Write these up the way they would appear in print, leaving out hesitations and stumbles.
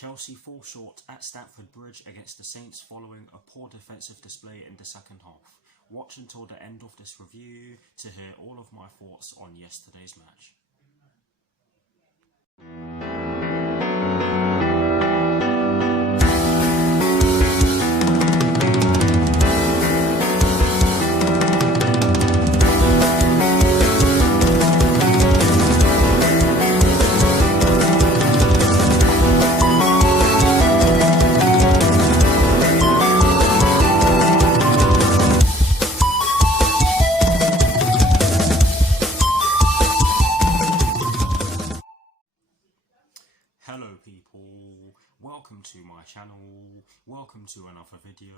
Chelsea fall short at Stamford Bridge against the Saints following a poor defensive display in the second half. Watch until the end of this review to hear all of my thoughts on yesterday's match. Hello people, welcome to my channel, welcome to another video.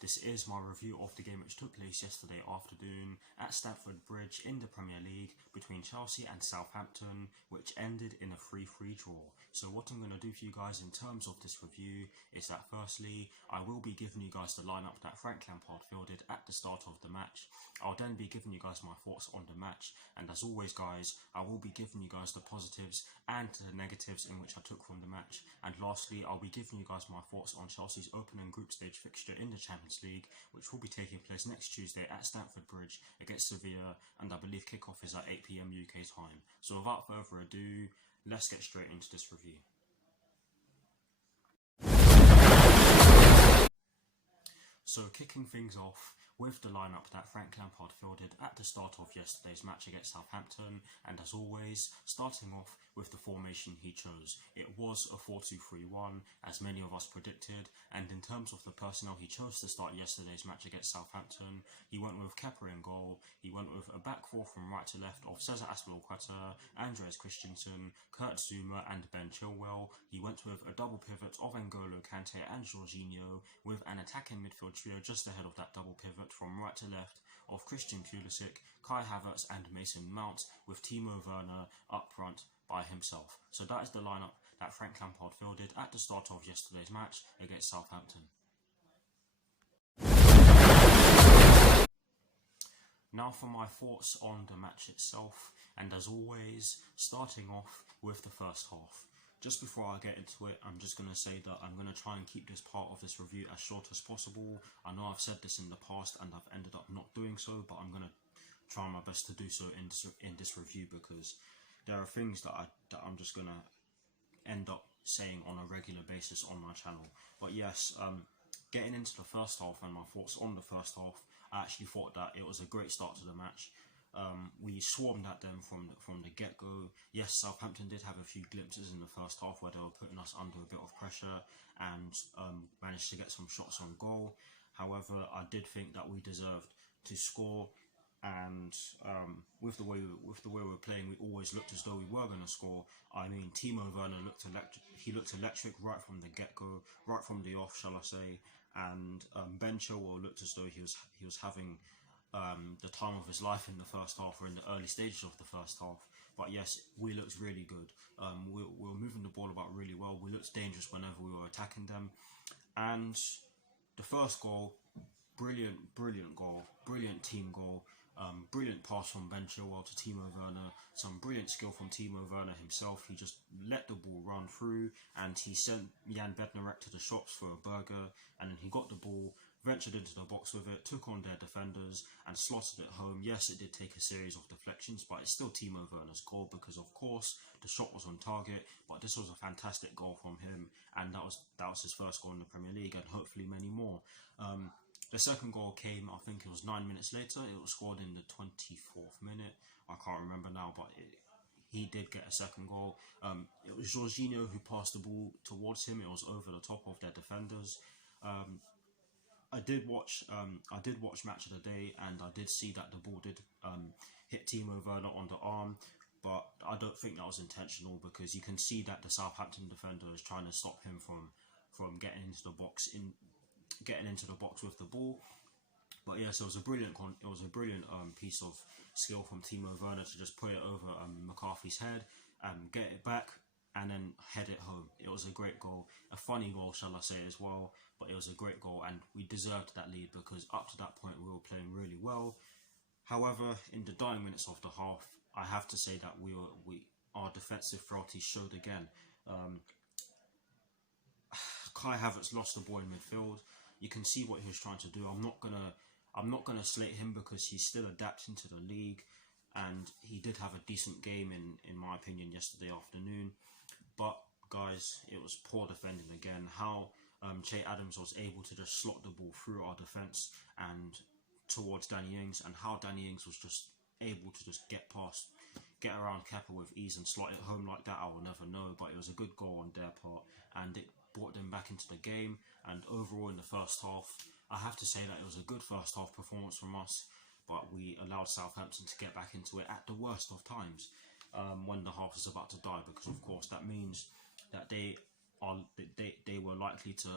This is my review of the game which took place yesterday afternoon at Stamford Bridge in the Premier League between Chelsea and Southampton, which ended in a 3-3 draw. So what I'm going to do for you guys in terms of this review is that firstly, I will be giving you guys the lineup that Frank Lampard fielded at the start of the match. I'll then be giving you guys my thoughts on the match, and as always guys, I will be giving you guys the positives and the negatives in which I took from the match, and lastly I'll be giving you guys my thoughts on Chelsea's opening group stage fixture in the Champions League, which will be taking place next Tuesday at Stamford Bridge against Sevilla, and I believe kickoff is at 8 PM UK time. So without further ado, let's get straight into this review. So kicking things off with the lineup that Frank Lampard fielded at the start of yesterday's match against Southampton, and as always, starting off with the formation he chose. It was a 4-2-3-1, as many of us predicted, and in terms of the personnel he chose to start yesterday's match against Southampton, he went with Kepa in goal, he went with a back four from right to left of Cesar Azpilicueta, Andreas Christensen, Kurt Zouma and Ben Chilwell. He went with a double pivot of N'Golo Kante and Jorginho, with an attacking midfield trio just ahead of that double pivot from right to left of Christian Pulisic, Kai Havertz and Mason Mount, with Timo Werner up front by himself. So that is the lineup that Frank Lampard fielded at the start of yesterday's match against Southampton. Now for my thoughts on the match itself, and as always, starting off with the first half. Just before I get into it, I'm just going to say that I'm going to try and keep this part of this review as short as possible. I know I've said this in the past and I've ended up not doing so, but I'm going to try my best to do so in this review, because there are things that I'm just going to end up saying on a regular basis on my channel. But yes, getting into the first half and my thoughts on the first half, I actually thought that it was a great start to the match. We swarmed at them from the get-go. Yes, Southampton did have a few glimpses in the first half where they were putting us under a bit of pressure and managed to get some shots on goal. However, I did think that we deserved to score, and with the way we were playing, we always looked as though we were going to score. I mean, Timo Werner looked electric right from the get-go, right from the off, shall I say, and Ben Chilwell looked as though he was having the time of his life in the first half, or in the early stages of the first half. But yes, we looked really good. We were moving the ball about really well. We looked dangerous whenever we were attacking them. And the first goal, brilliant goal, brilliant team goal, brilliant pass from Ben Chilwell to Timo Werner, some brilliant skill from Timo Werner himself. He just let the ball run through, and he sent Jan Bednarek to the shops for a burger, and then he got the ball, ventured into the box with it, took on their defenders and slotted it home. Yes, it did take a series of deflections, but it's still Timo Werner's goal, because of course the shot was on target. But this was a fantastic goal from him, and that was his first goal in the Premier League, and hopefully many more. The second goal came, I think it was 9 minutes later. It was scored in the 24th minute. I can't remember now, but he did get a second goal. It was Jorginho who passed the ball towards him. It was over the top of their defenders. I did watch Match of the Day, and I did see that the ball did hit Timo Werner on the arm, but I don't think that was intentional, because you can see that the Southampton defender is trying to stop him from getting into the box with the ball. But yes, it was a brilliant piece of skill from Timo Werner to just put it over McCarthy's head, get it back, and then head it home. It was a great goal, a funny goal, shall I say, as well, but it was a great goal, and we deserved that lead, because up to that point we were playing really well. However, in the dying minutes of the half, I have to say that our defensive frailty showed again. Kai Havertz lost the ball in midfield. You can see what he was trying to do. I'm not gonna slate him because he's still adapting to the league, and he did have a decent game in my opinion yesterday afternoon. But guys, it was poor defending again. How Che Adams was able to just slot the ball through our defence and towards Danny Ings, and how Danny Ings was just able to just get around Kepa with ease and slot it home like that, I will never know. But it was a good goal on their part, and it brought them back into the game. And overall in the first half, I have to say that it was a good first half performance from us, but we allowed Southampton to get back into it at the worst of times, when the half is about to die, because of course that means that they were likely to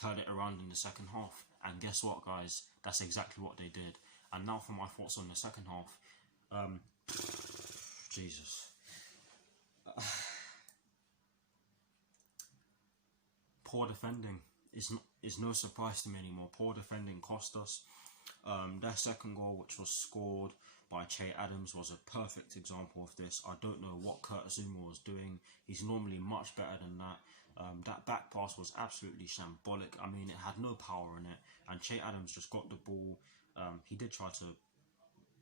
turn it around in the second half. And guess what, guys? That's exactly what they did. And now for my thoughts on the second half. Jesus. Poor defending is no surprise to me anymore. Poor defending cost us. Their second goal, which was scored by Che Adams, was a perfect example of this. I don't know what CHESOU was doing. He's normally much better than that. That back pass was absolutely shambolic. I mean, it had no power in it, and Che Adams just got the ball. He did try to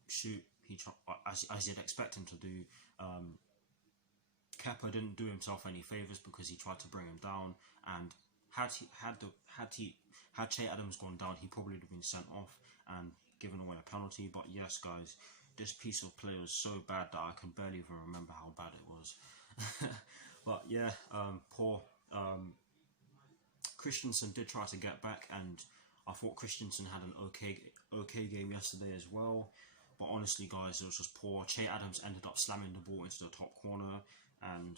shoot. He tried, as you'd expect him to do. Kepa didn't do himself any favours because he tried to bring him down, and had Che Adams gone down, he probably would have been sent off and given away a penalty. But yes, guys, this piece of play was so bad that I can barely even remember how bad it was. But yeah, poor. Christensen did try to get back, and I thought Christensen had an okay game yesterday as well. But honestly, guys, it was just poor. Che Adams ended up slamming the ball into the top corner, and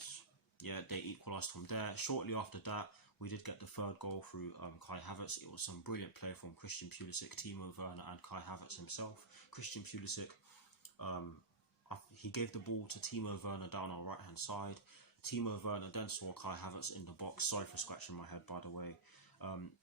yeah, they equalised from there. Shortly after that, we did get the third goal through Kai Havertz. It was some brilliant play from Christian Pulisic, Timo Werner and Kai Havertz himself. Christian Pulisic, he gave the ball to Timo Werner down our right hand side. Timo Werner then saw Kai Havertz in the box. Sorry for scratching my head, by the way.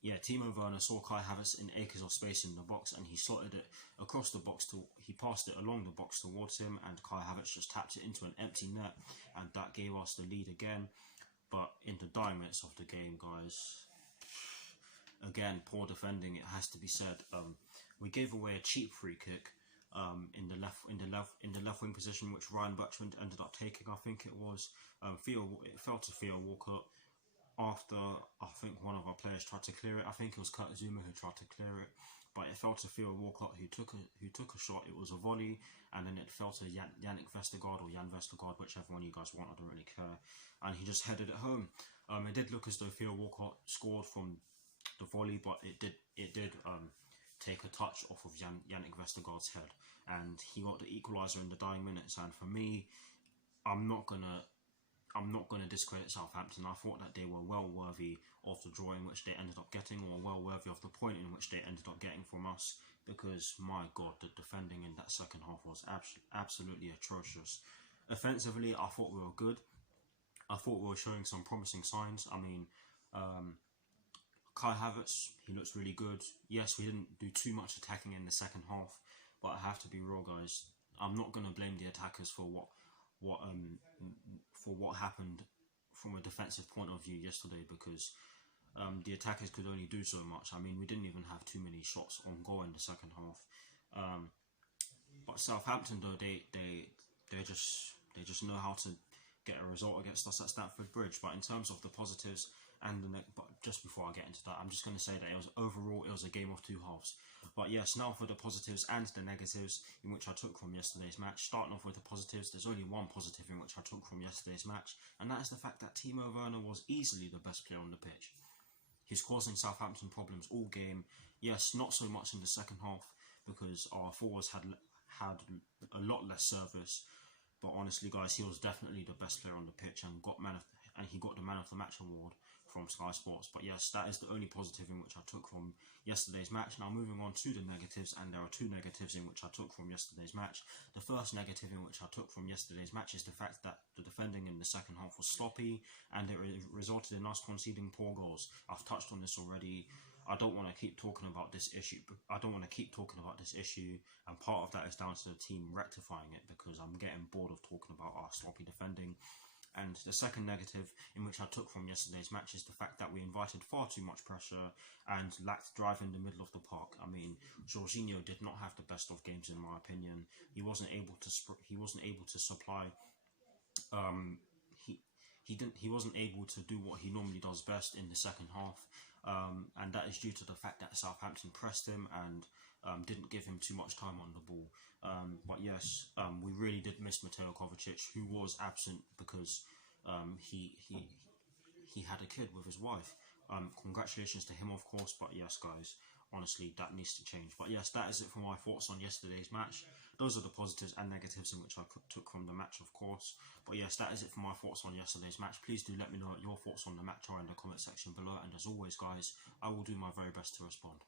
Yeah, Timo Werner saw Kai Havertz in acres of space in the box, and he slotted it across the box. He passed it along the box towards him, and Kai Havertz just tapped it into an empty net, and that gave us the lead again. But in the dying minutes of the game, guys, again, poor defending. It has to be said. We gave away a cheap free kick in the left wing position, which Ryan Bertrand ended up taking. I think it was. It fell to Theo Walcott after I think one of our players tried to clear it. I think it was CHESOU who tried to clear it, but it fell to Theo Walcott, who took a shot. It was a volley, and then it fell to Yannick Vestergaard or Jan Vestergaard, whichever one you guys want. I don't really care. And he just headed it home. It did look as though Theo Walcott scored from the volley, but it did take a touch off of Yannick Vestergaard's head, and he got the equaliser in the dying minutes. And for me, I'm not gonna discredit Southampton. I thought that they were well worthy of the draw in which they ended up getting, or well worthy of the point in which they ended up getting from us, because my god, the defending in that second half was absolutely atrocious. Offensively, I thought we were good. I thought we were showing some promising signs. I mean, Kai Havertz, he looks really good. Yes, we didn't do too much attacking in the second half, but I have to be real, guys. I'm not going to blame the attackers for what happened from a defensive point of view yesterday, because the attackers could only do so much. I mean, we didn't even have too many shots on goal in the second half. But Southampton, though, they just know how to get a result against us at Stamford Bridge. But in terms of the positives and but just before I get into that, I'm just going to say that it was a game of two halves. But yes, now for the positives and the negatives in which I took from yesterday's match. Starting off with the positives, there's only one positive in which I took from yesterday's match, and that is the fact that Timo Werner was easily the best player on the pitch. He's causing Southampton problems all game. Yes, not so much in the second half, because our forwards had a lot less service. But honestly, guys, he was definitely the best player on the pitch, and he got the Man of the Match award from Sky Sports. But yes, that is the only positive in which I took from yesterday's match. Now moving on to the negatives, and there are two negatives in which I took from yesterday's match. The first negative in which I took from yesterday's match is the fact that the defending in the second half was sloppy, and it resulted in us conceding poor goals. I've touched on this already. I don't want to keep talking about this issue. And part of that is down to the team rectifying it, because I'm getting bored of talking about our sloppy defending. And the second negative in which I took from yesterday's match is the fact that we invited far too much pressure and lacked drive in the middle of the park. I mean, Jorginho did not have the best of games in my opinion. He wasn't able to supply. He wasn't able to do what he normally does best in the second half, and that is due to the fact that Southampton pressed him and didn't give him too much time on the ball. But yes, we really did miss Mateo Kovacic, who was absent because he had a kid with his wife. Congratulations to him, of course. But yes, guys, honestly, that needs to change. But yes, that is it for my thoughts on yesterday's match. Those are the positives and negatives in which I took from the match, of course. But yes, that is it for my thoughts on yesterday's match. Please do let me know your thoughts on the match or in the comment section below. And as always, guys, I will do my very best to respond.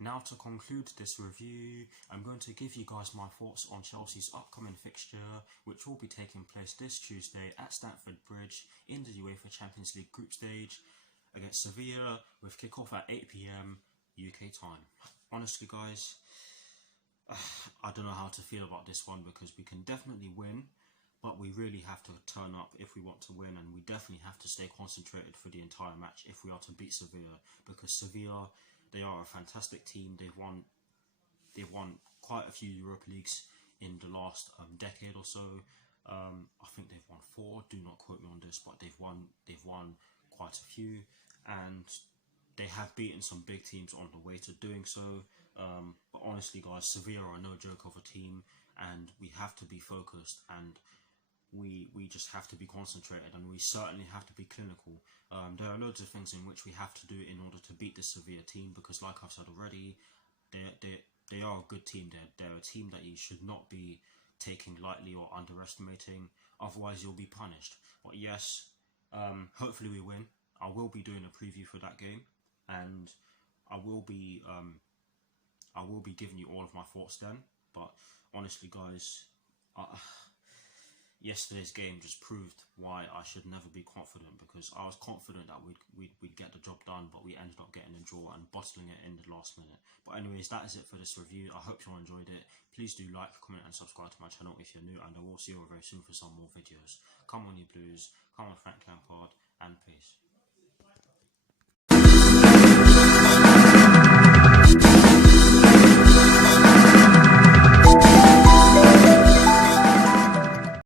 Now, to conclude this review, I'm going to give you guys my thoughts on Chelsea's upcoming fixture, which will be taking place this Tuesday at Stamford Bridge in the UEFA Champions League group stage against Sevilla, with kickoff at 8 PM UK time. Honestly, guys, I don't know how to feel about this one because we can definitely win, but we really have to turn up if we want to win, and we definitely have to stay concentrated for the entire match if we are to beat Sevilla, because Sevilla, they are a fantastic team. They've won quite a few Europa Leagues in the last decade or so. I think they've won 4. Do not quote me on this, but they've won quite a few, and they have beaten some big teams on the way to doing so. But honestly, guys, Sevilla are no joke of a team, and we have to be focused, and we just have to be concentrated, and we certainly have to be clinical. There are loads of things in which we have to do in order to beat the Sevilla team, because like I've said already, they are a good team. They're a team that you should not be taking lightly or underestimating, otherwise you'll be punished. But yes, hopefully we win. I will be doing a preview for that game, and I will be giving you all of my thoughts then. But honestly, guys, yesterday's game just proved why I should never be confident, because I was confident that we'd get the job done, but we ended up getting a draw and bottling it in the last minute. But anyways, that is it for this review. I hope you all enjoyed it. Please do like, comment and subscribe to my channel if you're new, and I will see you all very soon for some more videos. Come on, you Blues. Come on, Frank Lampard.